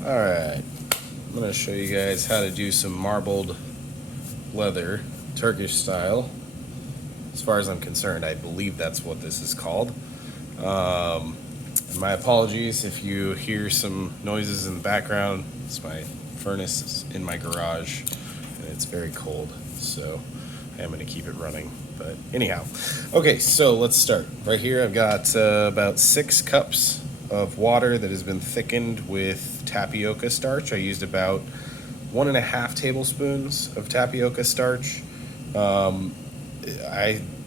Alright, I'm going to show you guys how to do some marbled leather, Turkish style. As far as I'm concerned, I believe that's what this is called. My apologies if you hear some noises in the background. It's my furnace in my garage, and it's very cold, so I am going to keep it running. But anyhow, okay, so let's start. Right here I've got about 6 cups of water that has been thickened with tapioca starch. I used about 1.5 tablespoons of tapioca starch.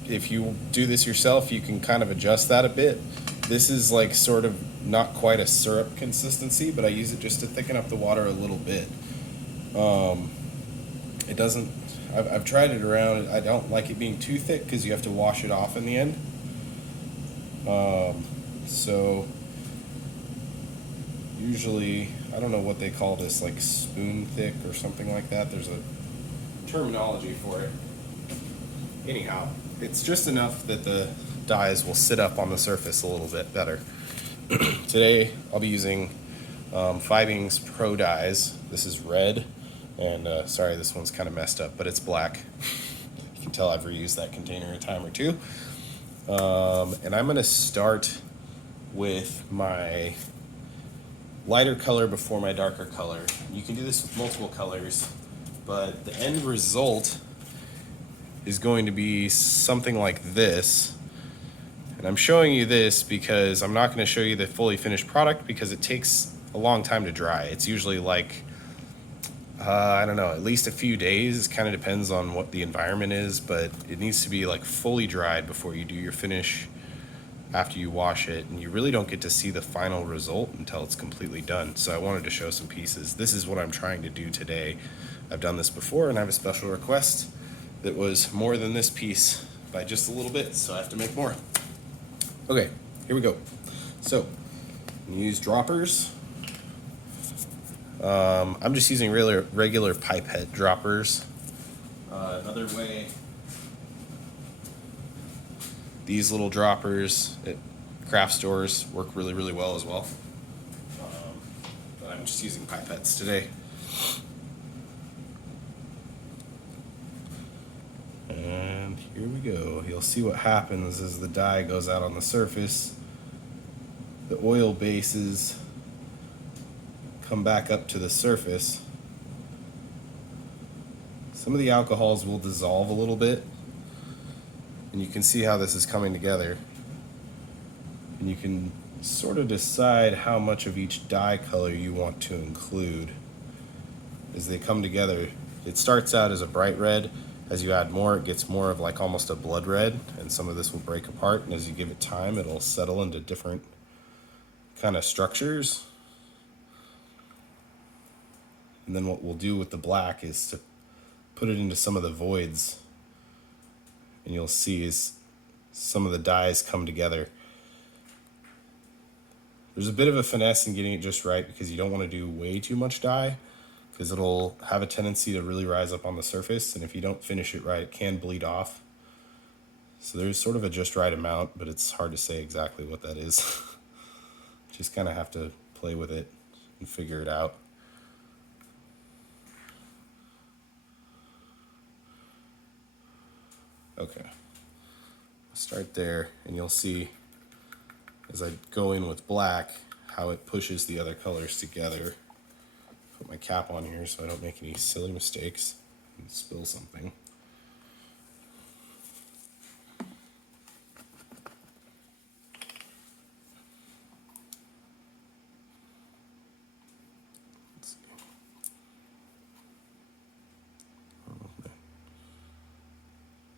If you do this yourself, you can kind of adjust that a bit. This is like sort of not quite a syrup consistency, but I use it just to thicken up the water a little bit. It doesn't, I've tried it around. I don't like it being too thick because you have to wash it off in the end. So usually, I don't know what they call this, like spoon thick or something like that. There's a terminology for it. Anyhow, it's just enough that the dyes will sit up on the surface a little bit better. Today I'll be using 5-Ing's Pro dyes. This is red, and sorry, this one's kind of messed up, but it's black. You can tell I've reused that container a time or two. And I'm going to start with my lighter color before my darker color. You can do this with multiple colors, but the end result is going to be something like this. And I'm showing you this because I'm not going to show you the fully finished product because it takes a long time to dry. It's usually like, I don't know, at least a few days. It kind of depends on what the environment is, but it needs to be like fully dried before you do your finish after you wash it. And you really don't get to see the final result until it's completely done. So I wanted to show some pieces. This is what I'm trying to do today. I've done this before and I have a special request that was more than this piece by just a little bit, so I have to make more. Okay, here we go. So, I'm gonna use droppers. I'm just using regular pipette droppers. Another way, these little droppers at craft stores work really, really well as well. But I'm just using pipettes today. And here we go. You'll see what happens as the dye goes out on the surface. The oil bases come back up to the surface. Some of the alcohols will dissolve a little bit, and you can see how this is coming together. And you can sort of decide how much of each dye color you want to include as they come together. It starts out as a bright red. As you add more, it gets more of like almost a blood red, and some of this will break apart, and as you give it time, it'll settle into different kind of structures. And then what we'll do with the black is to put it into some of the voids, and you'll see as some of the dyes come together. There's a bit of a finesse in getting it just right because you don't want to do way too much dye because it'll have a tendency to really rise up on the surface, and if you don't finish it right, it can bleed off. So there's sort of a just right amount, but it's hard to say exactly what that is. Just kind of have to play with it and figure it out. Okay, start there, and you'll see as I go in with black how it pushes the other colors together. Put my cap on here so I don't make any silly mistakes and spill something. Let's see.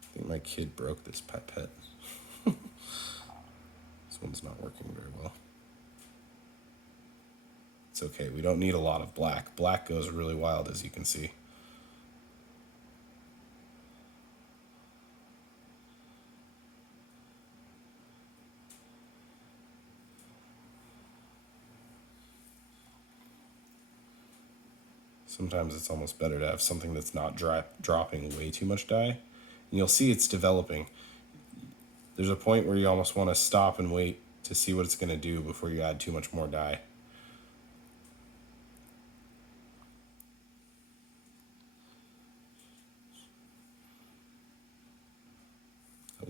I think my kid broke this pipette. This one's not working very well. It's okay, we don't need a lot of black. Black goes really wild, as you can see. Sometimes it's almost better to have something that's not dropping way too much dye. And you'll see it's developing. There's a point where you almost want to stop and wait to see what it's going to do before you add too much more dye.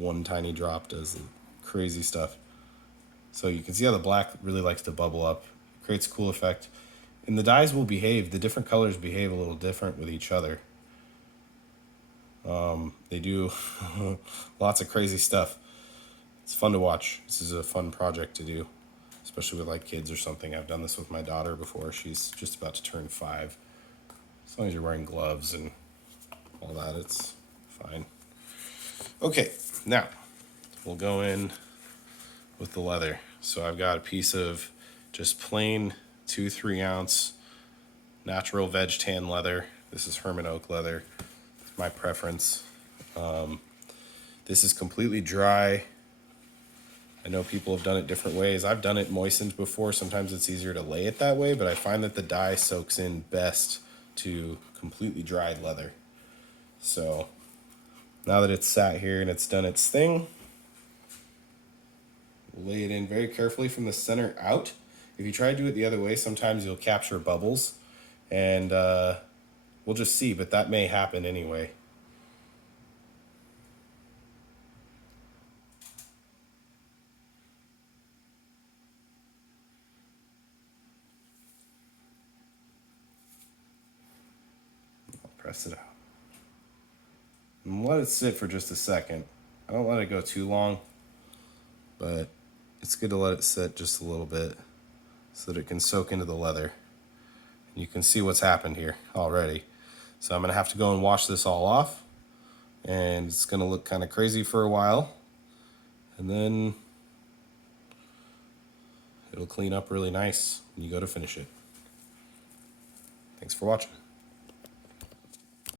one tiny drop does crazy stuff. So you can see how the black really likes to bubble up. It creates a cool effect. And the dyes will behave, the different colors behave a little different with each other. They do lots of crazy stuff. It's fun to watch. This is a fun project to do, especially with like kids or something. I've done this with my daughter before. She's just about to turn 5. As long as you're wearing gloves and all that, it's fine. Okay, now we'll go in with the leather. So I've got a piece of just plain 2-3 ounce natural veg tan leather. This is Herman oak leather. It's my preference. This is completely dry. I know people have done it different ways. I've done it moistened before. Sometimes it's easier to lay it that way, but I find that the dye soaks in best to completely dried leather. So now that it's sat here and it's done its thing, we'll lay it in very carefully from the center out. If you try to do it the other way, sometimes you'll capture bubbles, and we'll just see, but that may happen anyway. I'll press it out. And let it sit for just a second. I don't let it go too long, but it's good to let it sit just a little bit so that it can soak into the leather. And you can see what's happened here already. So I'm gonna have to go and wash this all off, and it's gonna look kind of crazy for a while, and then it'll clean up really nice when you go to finish it. Thanks for watching.